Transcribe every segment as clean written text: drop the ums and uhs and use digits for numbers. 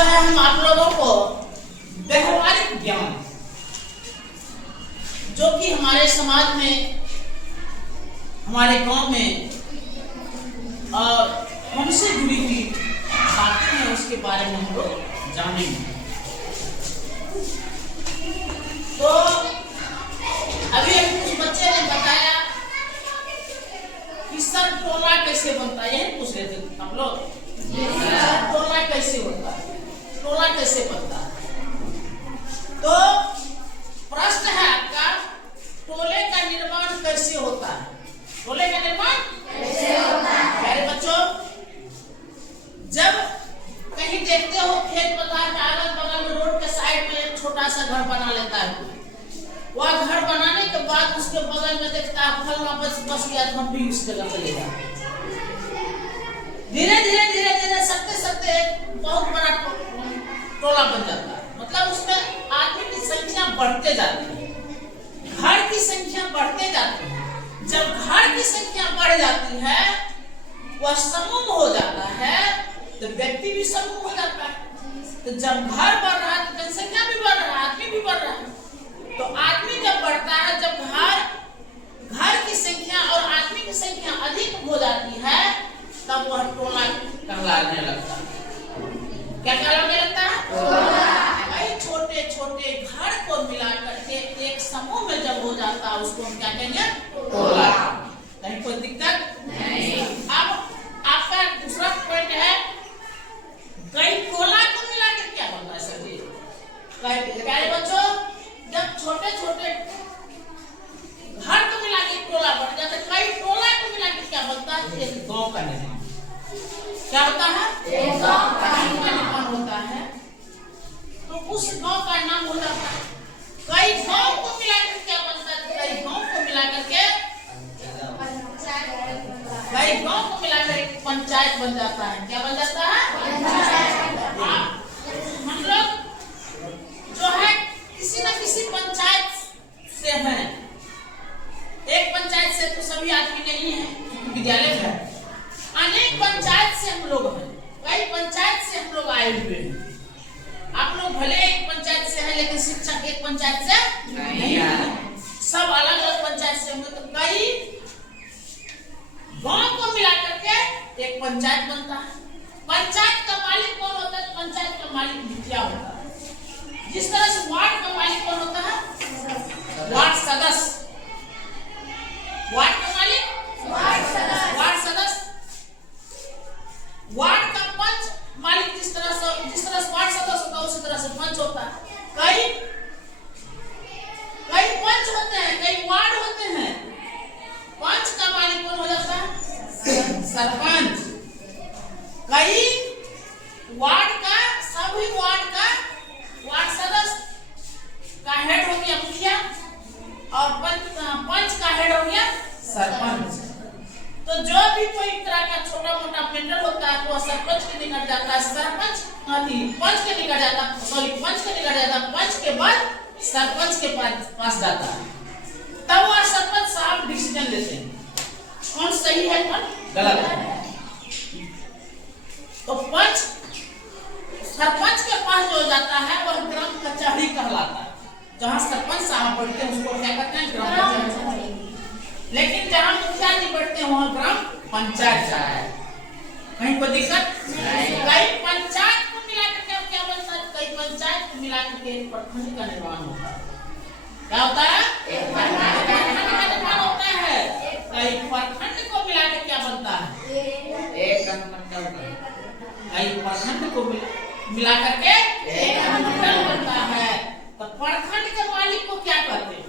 जो है हम आप लोगों को व्यवहारिक ज्ञान, जो कि हमारे समाज में, हमारे गांव में और हमसे जुड़ी हुई बातें हैं, उसके बारे में हम लोग जानेंगे। तो अभी कुछ बच्चे ने बताया कि सर टोला कैसे बनता है, यही पूछ रहे थे आप लोग। टोला कैसे होता है, टोला कैसे बनता है? तो प्रश्न है आपका, टोले का निर्माण कैसे होता है? टोले का निर्माण कैसे होता है? प्यारे बच्चों, जब कहीं देखते हो खेत पथार के अगल बगल में रोड के साइड में छोटा सा घर बना लेता है, वह घर बनाने के बाद उसके बगल में देखता है फलना बस गया, तो हम भी उस जगह चले जाते। धीरे धीरे सकते बहुत बड़ा टोला बन जाता है। मतलब उसमें आदमी की संख्या बढ़ते जाती है, घर की संख्या बढ़ते जाती है। जब घर की संख्या बढ़ जाती है, वह समूह हो जाता है, तो व्यक्ति भी समूह हो जाता है। तो जब घर बढ़ रहा है तो जनसंख्या भी बढ़ रहा है, आदमी भी बढ़ रहा है। तो आदमी जब बढ़ता है, जब घर की संख्या और आदमी की संख्या अधिक हो जाती है, तब वह टोला कहलाने लगता है। क्या कहलाने लगता है? टोला। छोटे छोटे घर को मिला करके एक समूह में जब हो जाता है, उसको हम क्या कहेंगे? टोला। कहीं कोई दिक्कत नहीं। अब आपका दूसरा पॉइंट है, कई टोला को मिलाकर क्या बनता है सर जी? प्यारे बच्चों, जब छोटे छोटे घर को मिला के टोला बन जाता है, कई टोला को मिला के क्या बनता है? एक गांव का निर्माण। क्या होता है? एक गांव का निर्माण होता है। तो उस गांव का नाम हो जाता है। कई गांव को मिलाकर क्या बनता है? कई गांव को मिलाकर के एक पंचायत बन जाता है। क्या बन जाता है? हम लोग जो है किसी न किसी पंचायत से हैं। एक पंचायत से तो सभी आदमी नहीं है, विद्यालय है। अनेक पंचायत से हम लोग हैं, कई पंचायत से हम लोग आए हुए हैं। आप लोग भले एक पंचायत से हैं, लेकिन शिक्षक एक पंचायत से नहीं है, सब अलग अलग पंचायत से होंगे। तो कई गांव को मिला करके एक पंचायत बनता है। पंचायत का मालिक कौन होता है? पंचायत का मालिक मुखिया होता है। जिस तरह से वार्ड का मालिक कौन होता है? वार्ड सदस्य। वार्ड का मालिक वार्ड सदस्य। वार्ड का पंच मालिक जिस तरह से वार्ड सदस्य होता है, उसी तरह से पंच होता है। कई पंच होते हैं, कई वार्ड होते हैं। पंच का मालिक कौन हो जाता है? सरपंच। कई वार्ड का, सभी वार्ड का वार्ड सदस्य का हेड हो गया मुखिया, और पंच का हेड हो गया सरपंच। तो जो भी कोई तरह का छोटा मोटा मैटर होता है, तो सरपंच के निकट जाता है, पंच के निकट जाता है, पंच के बाद सरपंच के पास जाता है। तब वह सरपंच साहब डिसीजन लेते हैं, कौन सही है कौन गलत है। तो सरपंच के पास जो जाता है, वह ग्राम कचहरी कहलाता है। जहाँ सरपंच साहब बैठते हैं, उसको क्या कहते हैं? ग्राम कचहरी। लेकिन जहाँ मुखिया जी बैठते हैं, वहाँ ग्राम पंचायत है। कहीं कोई दिक्कत नहीं। कई पंचायत को मिलाकर के क्या बनता है? कई पंचायत को मिलाकर के एक प्रखंड का निर्माण होता है। क्या होता है? एक प्रखंड का निर्माण होता है। कई प्रखंड को मिलाकर क्या बनता है? एक अनुमंडल। कई प्रखंड को मिलाकर के एक अनुमंडल बनता है। तो प्रखंड के मालिक को क्या कहते हैं?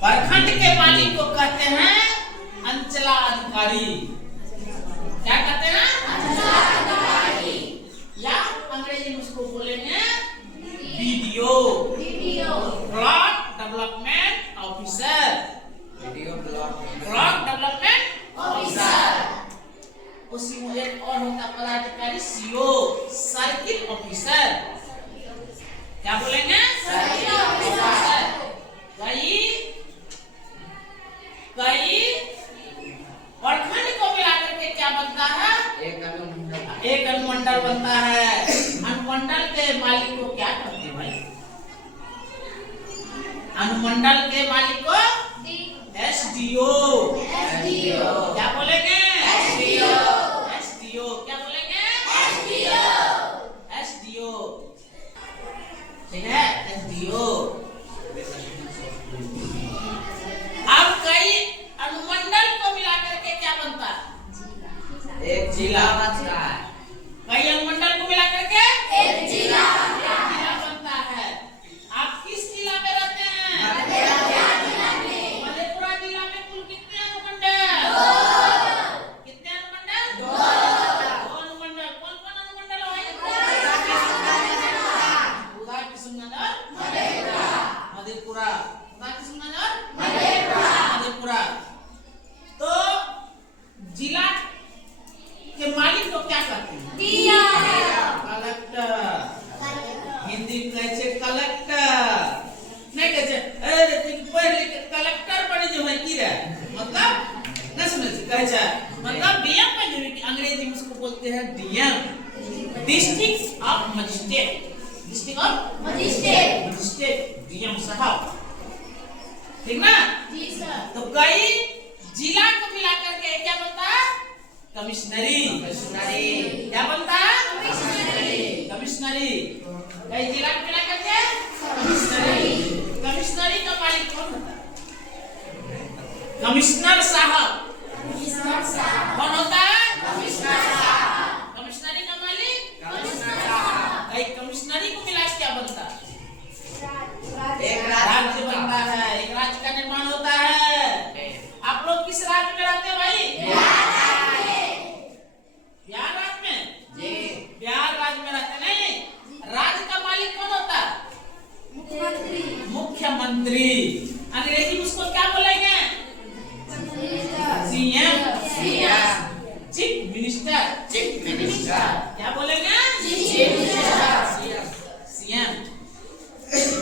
प्रखंड के मालिक को कहते हैं अंचलाधिकारी। क्या कहते हैं? अंचलाधिकारी, या अंग्रेजी में उसको बोलेंगे BDO, block development officer. Block development officer. उसी में एक और होता पदाधिकारी सीओ, सर्किल ऑफिसर। क्या बोलेंगे? Circle officer. कई प्रखंड को मिलाकर के क्या बनता है? एक अनुमंडल। एक अनुमंडल बनता है। अनुमंडल के मालिक को क्या कहते हैं भाई? अनुमंडल के मालिक को एसडीओ। क्या बोलेंगे? एसडीओ। क्या बोलेंगे? एसडीओ। ठीक है, एसडीओ। अब कई अनुमंडल को मिलाकर के क्या बनता है? एक जिला बनता है। कई अनुमंडल को मिलाकर के एक जिला बनता है। आप किस जिला में रहते हैं? मधेपुरा जिला में कुल कितने अनुमंडल? कितने अनुमंडल? दो अनुमंडल। कौन कौन अनुमंडल है? उदय किशनगंज, मधेपुरा। उदय किशनगंज, मधेपुरा। तो जिला के मालिक को क्या कहते हैं? कलेक्टर। हिंदी में कहते कलेक्टर, नहीं कहते अरे तुम पढ़ लिख कलेक्टर पढ़ी जो है की रे, मतलब न समझ कहते मतलब डीएम में जो अंग्रेजी में उसको बोलते हैं DM, district of magistrate. District of magistrate DM साहब, ठीक ना? जी सर। तो कई जिला को मिलाकर के क्या बनता है? कमिश्नरी। क्या बनता है? कमिश्नरी। कई जिला को मिलाकर के कमिश्नरी। कमिश्नरी का मालिक कौन होता है? कमिश्नर साहब। कौन होता है? कमिश्नरी का मालिक कई कमिश्नरी को मिला क्या बनता है? एक राज्य बनता है। एक राज्य का निर्माण होता है। आप लोग किस राज्य में रहते हैं भाई? बिहार राज्य में। बिहार राज्य में रहते नहीं। राज्य का मालिक कौन होता है? मुख्यमंत्री। अंग्रेजी में उसको क्या बोलेंगे? सीएम। Chief minister. क्या बोलेंगे? CM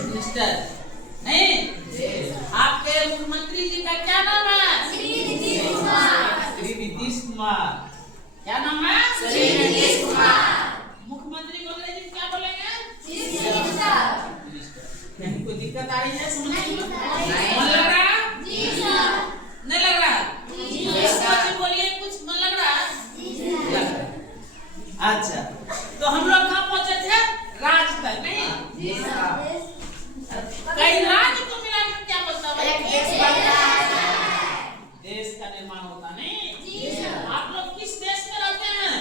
minister. नहीं, आपके मुख्यमंत्री जी का क्या नाम है? श्री नीतीश कुमार। क्या नाम है? श्री नीतीश कुमार। मुख्यमंत्री को अंग्रेजी में क्या बोलेंगे? कहीं कोई दिक्कत आ रही है समझने में? मन लग रहा है? नहीं लग रहा? बोलिए, कुछ मन लग रहा है? अच्छा, तो हम लोग कहाँ पहुंचे थे? राज्य तक, नहीं? कई राज्य को मिलाकर क्या बनता है? देश का निर्माण होता, नहीं? आप लोग किस देश में रहते हैं?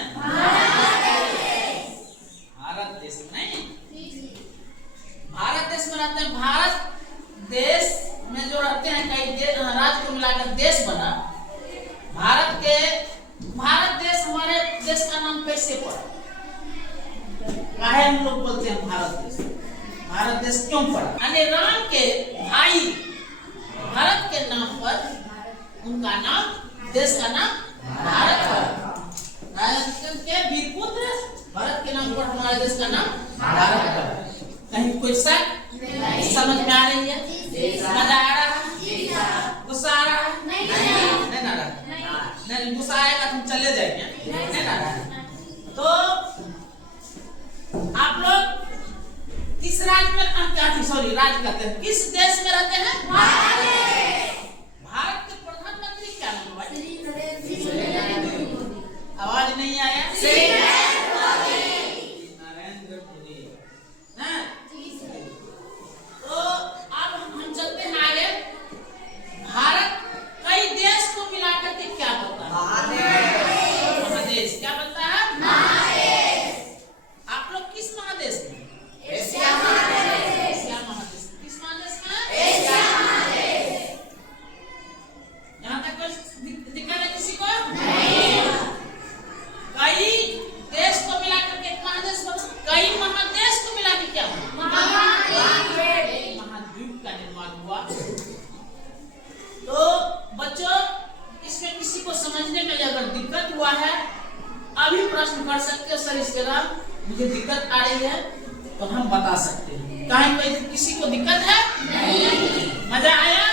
भारत देश में, नहीं? भारत देश में रहते हैं। भारत देश में जो रहते हैं कई राज्य को मिलाकर देश बना। भारत देश हमारे देश का नाम कैसे पड़ा? काहे हम लोग बोलते हैं भारत देश? भारत देश क्यों पड़ा? यानी राम के भाई भारत के नाम पर उनका नाम, देश का नाम भारत पड़ा। राजस्थान के वीरपुत्र भारत के नाम पर हमारे देश का नाम भारत पड़ा। कहीं कोई शक? समझ में आ रही है? मजा आ रहा है? गुस्सा आ रहा है? नहीं ना रहा? नहीं, गुस्सा आएगा तुम चले जाएंगे, नहीं ना रहा? तो आप लोग किस राज्य में क्या थी? सॉरी, राज्य कहते हैं। किस देश में रहते हैं? भारत के प्रधानमंत्री क्या नाम है? आवाज नहीं आया? नरेंद्र मोदी। तो अब हम चलते हैं आगे। भारत कई देश को मिलाकर के क्या बनता है? महादेश। क्या बनता है? आप लोग किस महादेश में? एशिया महादेश। किस महादेश में? एशिया महादेश। यहाँ तक कोई दिक्कत है किसी को? नहीं। कई देश को मिलाकर के महादेश बना। कई महादेश को मिलाकर क्या बना? महाद्वीप का निर्माण हुआ। तो बच्चों, इसमें किसी को समझने में अगर दिक्कत हुआ है अभी प्रश्न कर सकते हो, सर इसके नाम मुझे दिक्कत आ रही है, तो हम बता सकते हैं। कहीं कोई किसी को दिक्कत है? नहीं। मजा आया?